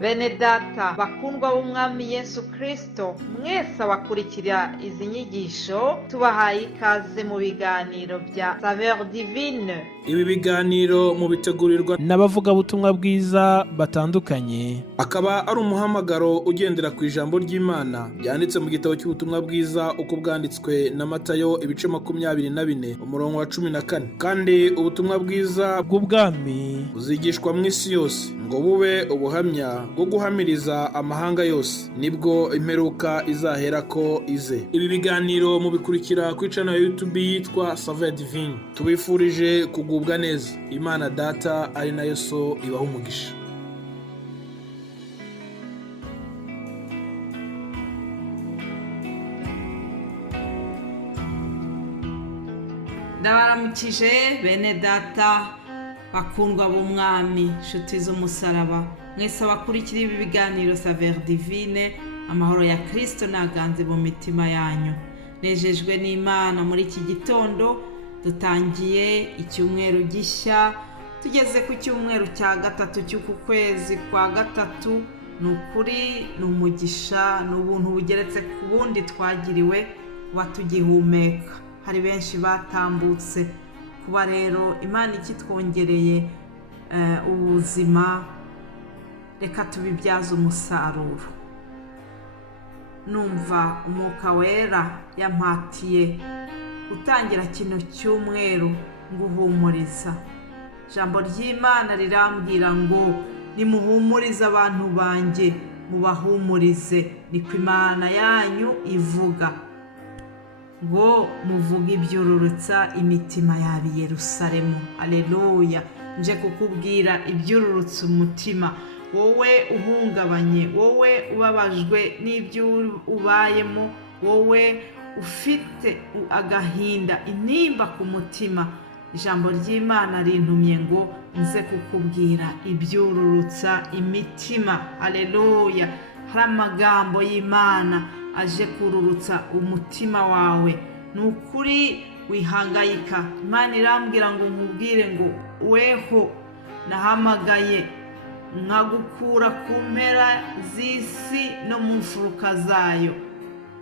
Bene data bakundwa b'umwami Yesu Kristo, mwese abakurikira izi nyigisho tubahaye ikaze mu biganiro bya Saveur Divine. Ibi biganiro mu bitegurirwa n'abavugabutumwa bwiza batandukanye, akaba ari umuhamagaro ugendera ku ijambo ry'Imana byanditse mu gitabo cy'ubutumwa bwiza uko bwanditswe na Matayo ibice 24 umurongo wa 14. Kandi ubutumwa bwiza bw'ubwami buzigishwa mu isi yose ngo bube ubuhamya bwo guhamiriza amahanga yose, nibwo imperuka izahera ko ize. Ibi biganiro mubikurikira ku channel ya YouTube yitwa Saveur Divine. Tubifurije kugubwa neza. Imana Data ari nayo So ibaha umugisha. Ndabaramukije bene data bakundwa b'umwami, nshuti z'umusaraba, mwese abakurikira ibi biganiro Saveur Divine. Amahoro ya Kristo naganze mu mitima yanyu. Nejejwe n'Imana muri iki gitondo dutangiye icyumweru gishya, tugeze ku cyumweru cya gatatu cy'uku kwezi kwa gatatu. Nukuri n'umugisha n'ubuntu bugeretse ku bundi twagiriwe kuba tugihumeka. Hari benshi batambutse, kuba rero Imana ikitwongereye ubuzima, reka tubibyaze umusaruro. Numva umwuka wera yampatiye utangira kino cyumweru nguhumuriza. Ijambo ry'Imana rirambwira ngo nimuhumurize abantu banjye, mubahumurize, niko Imana yanyu ivuga, ngo muvuge ibyururutsa imitima y'ab'i Yerusalemu. Aleluya. Nje kukubwira ibyururutsa umutima, wowe uhungabanye, wowe ubabajwe n'ibyo ubayemo, wowe ufite agahinda, intimba ku mutima. Ijambo ry'Imana rintumye ngo nze kukubwira ibyururutsa imitima. Aleluya. Hari amagambo y'Imana aje kururutsa umutima wawe. Nukuri wihangayika. Imana irambwira ngo nkubwire ngo weho nahamagaye nkagukura ku mpera z'isi no mu mfuruka zayo,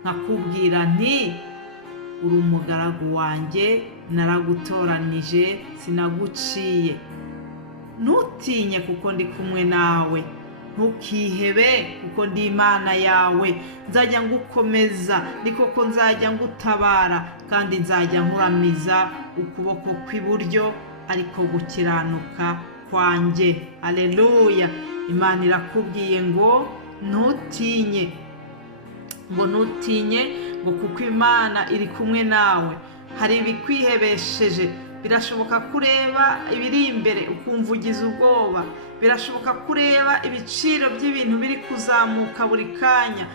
nkakubwira nti uri umugaragu wanjye, naragutoranije, sinaguciye. Ntutinye kuko ndi kumwe nawe, ntukihebe kuko ndi Imana yawe. Nzajya ngukomeza, ni koko nzajya ngutabara, kandi nzajya nkuramiza ukuboko kw'iburyo ariko gukiranuka kwanjye. Aleluya. Imana irakubwiye ngo ntutinye, ngo ntutinye, ngo kuko Imana iri kumwe nawe. Hari ibikwihebesheje, birashoboka kureba ibiri imbere ukumva ugize ubwoba, birashoboka kureba ibiciro by'ibintu biri kuzamuka buri kanya.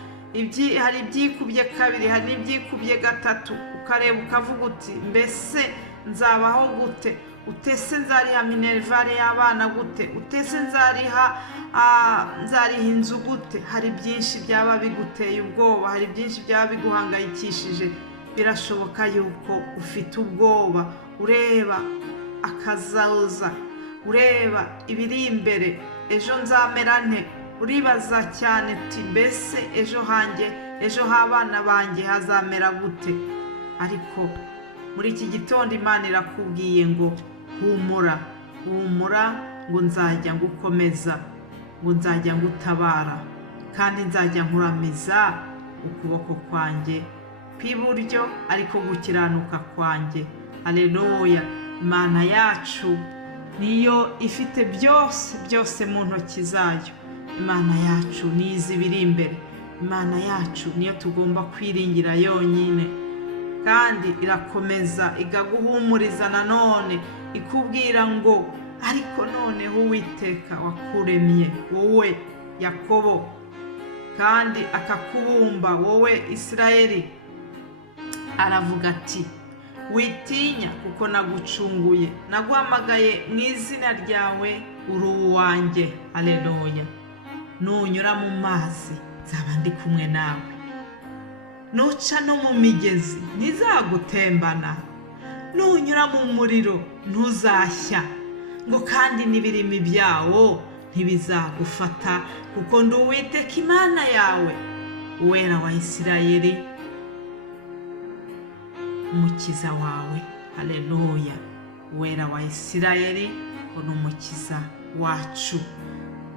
Hari ibyikubye kabiri, hari n'ibyikubye gatatu, ukareba ukavuga uti mbese nzabaho gute? Utese nzariha minerivare y'abana gute? Utese nzariha inzu gute? Hari byinshi byaba biguteye ubwoba, hari byinshi byaba biguhangayikishije. Birashoboka yuko ufite ubwoba, ureba akazaza, ureba ibiri imbere, ejo nzamera nte? Uribaza cyane uti mbese ejo hanjye, ejo h'abana banjye hazamera gute? Ariko muri iki gitondo Imana irakubwiye ngo humura, humura, ngo nzajya ngukomeza, ngo nzajya ngutabara, kandi nzajya nkuramiza ukuboko kwanjye kw'iburyo ariko gukiranuka kwanjye. Aleluya. Imana yacu niyo ifite byose byose mu ntoki zayo. Imana yacu nizi ibiri imbere. Imana yacu niyo tugomba kwiringira yonyine, kandi irakomeza igaguhumuriza nanone ikubwira ngo ariko noneho Uwiteka wakuremye wowe Yakobo, kandi akakubumba wowe Isirayeli, aravuga ati witinya kuko nagucunguye, naguhamagaye mu izina ryawe, uri uwanjye. Aleluya. Nunyura mu mazi nzaba ndi kumwe nawe, nuca no mu migezi ntizagutembana, nunyura mu muriro ntuzashya, ngo kandi n'ibirimi byawo ntibizagufata kuko ndi Uwiteka Imana yawe, Uwera wa Isirayeli, umukiza wawe. Haleluya! Uwera wa Isirayeli ni umukiza wacu.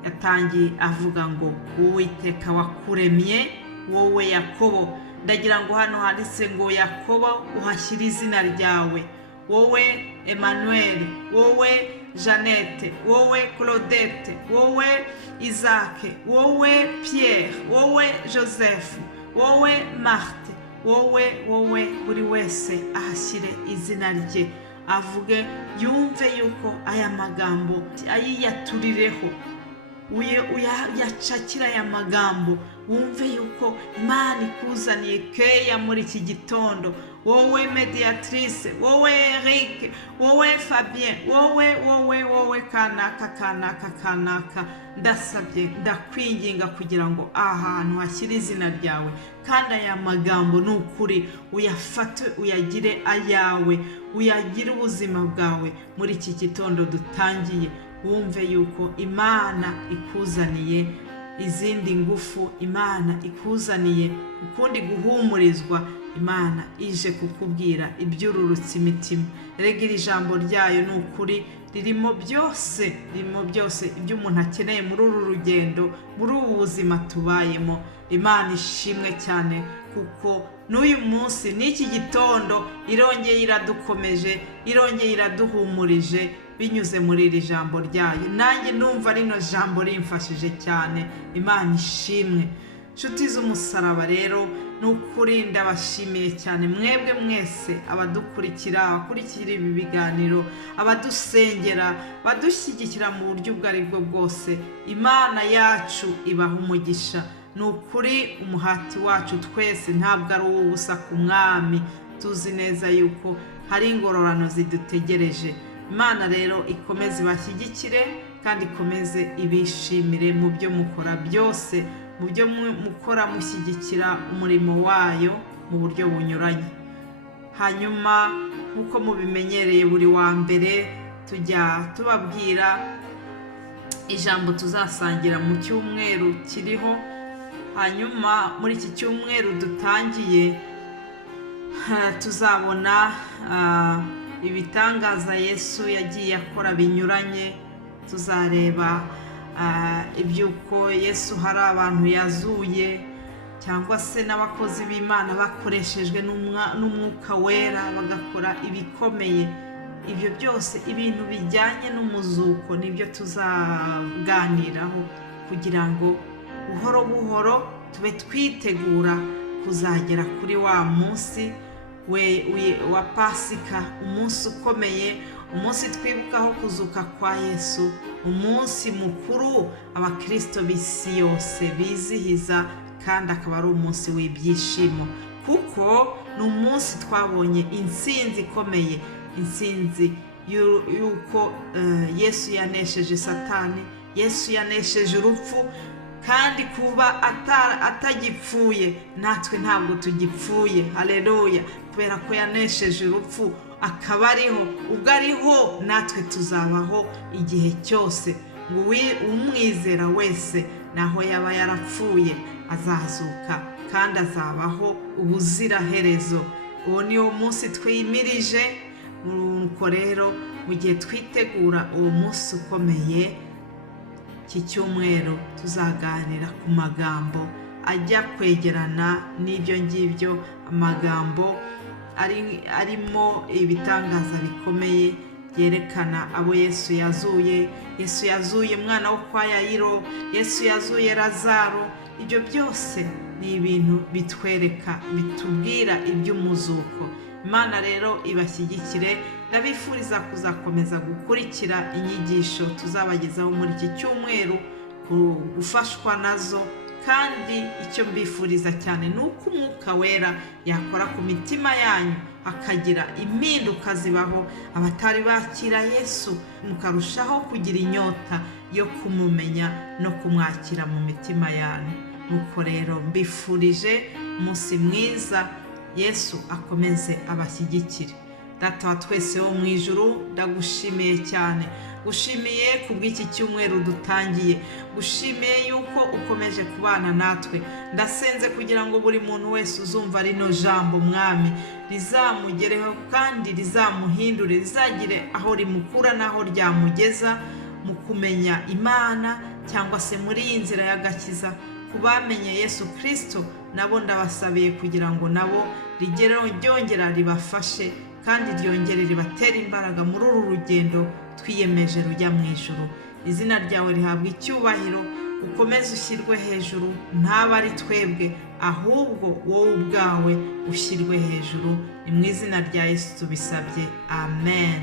Yatangiye avuga ngo Uwiteka wakuremye wowe Yakobo. Ndagira ngo hano handitse ngo Yakobo uhashyira izina ryawe, wowe Emmanuel, wowe Jeannette, wowe Claudette, wowe Isaac, wowe Pierre, wowe Joseph, wowe Marthe, wowe buri wese ahashyire izina rye, avuge yumve yuko aya magambo ayiyaturireho, uyacakira aya magambo, wumve yuko Imana ikuzaniye keya muri iki gitondo. Wowe Mediatrice, wowe Eric, wowe Fabien, wowe kanaka, ndasabye ndakwinginga kugira ngo ahantu hashyire izina ryawe, kandi aya magambo ni ukuri uyafate uyagire ayawe, uyagire ubuzima bwawe muri iki gitondo dutangiye. Wumve yuko Imana ikuzaniye izindi ngufu, Imana ikuzaniye ukundi guhumurizwa, Imana ije kukubwira ibyururutse imitima. Rega iri jambo ryayo ni ukuri ririmo byose ibyo umuntu akeneye muri uru rugendo, muri ubu buzima tubayemo. Imana ishimwe cyane kuko n'uyu munsi n'iki gitondo irongeye iradukomeje, irongeye iraduhumurije binyuze muri iri jambo ryayo. Nanjye numva rino jambo rimfashije cyane. Imana ishimwe. Nshuti z'umusaraba rero ni ukuri ndabashimiye cyane mwebwe mwese abadukurikira, abakurikira ibi biganiro, abadusengera, badushyigikira mu buryo ubwo ari bwo bwose. Imana yacu ibaha umugisha. Ni ukuri umuhati wacu twese ntabwo ari uw'ubusa ku Mwami. Tuzi neza yuko hari ingororano zidutegereje. Imana rero ikomeze ibashyigikire kandi ikomeze ibishimire mu byo mukora byose, mu byo mukora mushyigikira umurimo wayo mu buryo bunyuranye. Hanyuma nk'uko mubimenyereye buri wa mbere tujya tubabwira ijambo tuzasangira mu cyumweru kiriho. Hanyuma muri iki cyumweru dutangiye tuzabona ibitangaza Yesu yagiye akora binyuranye. Tuzareba iby'uko Yesu hari abantu yazuye, cyangwa se n'abakozi b'Imana bakoreshejwe n'umwuka wera bagakora ibikomeye. Ibyo byose ibintu bijyanye n'umuzuko nibyo tuzaganiraho, kugira ngo buhoro buhoro tube twitegura kuzagera kuri wa munsi wa Pasika, umunsi ukomeye, umunsi twibukaho kuzuka kwa Yesu, umunsi mukuru abakristo b'isi yose bizihiza, kandi akaba ari umunsi w'ibyishimo kuko ni umunsi twabonye intsinzi ikomeye, intsinzi yuko Yesu yanesheje Satani, Yesu yanesheje urupfu, kandi kuba atagipfuye natwe ntabwo tugipfuye. Haleluya! kubera ko yanesheje urupfu akaba ariho, ubwo ariho natwe tuzabaho igihe cyose. ngo umwizera wese naho yaba yarapfuye azazuka kandi azabaho ubuziraherezo. uwo ni wo munsi twimirije. nuko rero mu gihe twitegura uwo munsi ukomeye, iki cyumweru tuzaganira ku magambo ajya kwegerana n'ibyo ngibyo, amagambo arimo ibitangaza bikomeye byerekana abo Yesu yazuye. Yesu yazuye umwana wo kwa Yayiro, Yesu yazuye Lazaro. ibyo byose ni ibintu bitwereka, bitubwira iby'umuzuko. Imana rero ibashyigikire. ndabifuriza kuzakomeza gukurikira inyigisho tuzabagezaho muri iki cyumweru, gufashwa nazo, kandi icyo mbifuriza cyane ni uko umwuka wera yakora ku mitima yanyu, akagira impinduka zibaho. abatari bakira Yesu mukarushaho kugira inyota yo kumumenya no kumwakira mu mitima yanyu. nuko rero mbifurije umunsi mwiza. Yesu akomeze abashyigikire. data wa twese wo mu ijuru, ndagushimiye cyane, gushimiye kubw'iki cyumweru dutangiye, gushimiye yuko ukomeje kubana natwe. Ndasenze kugira ngo buri muntu wese uzumva rino jambo mwami rizamugereho kandi rizamuhindure, rizagire aho rimukura n'aho ryamugeza mu kumenya Imana cyangwa se muri iyi nzira y'agakiza. Ku bamenye Yesu Kristo nabo ndabasabiye kugira ngo nabo ryongera ribafashe kandi ryongere ribatere imbaraga muri uru rugendo twiyemeje rujya mu ijuru. Izina ryawe rihabwa icyubahiro, ukomeze ushyirwe hejuru, ntaba ari twebwe ahubwo wowe ubwawe ushyirwe hejuru. Ni mu izina rya Yesu tubisabye, amen.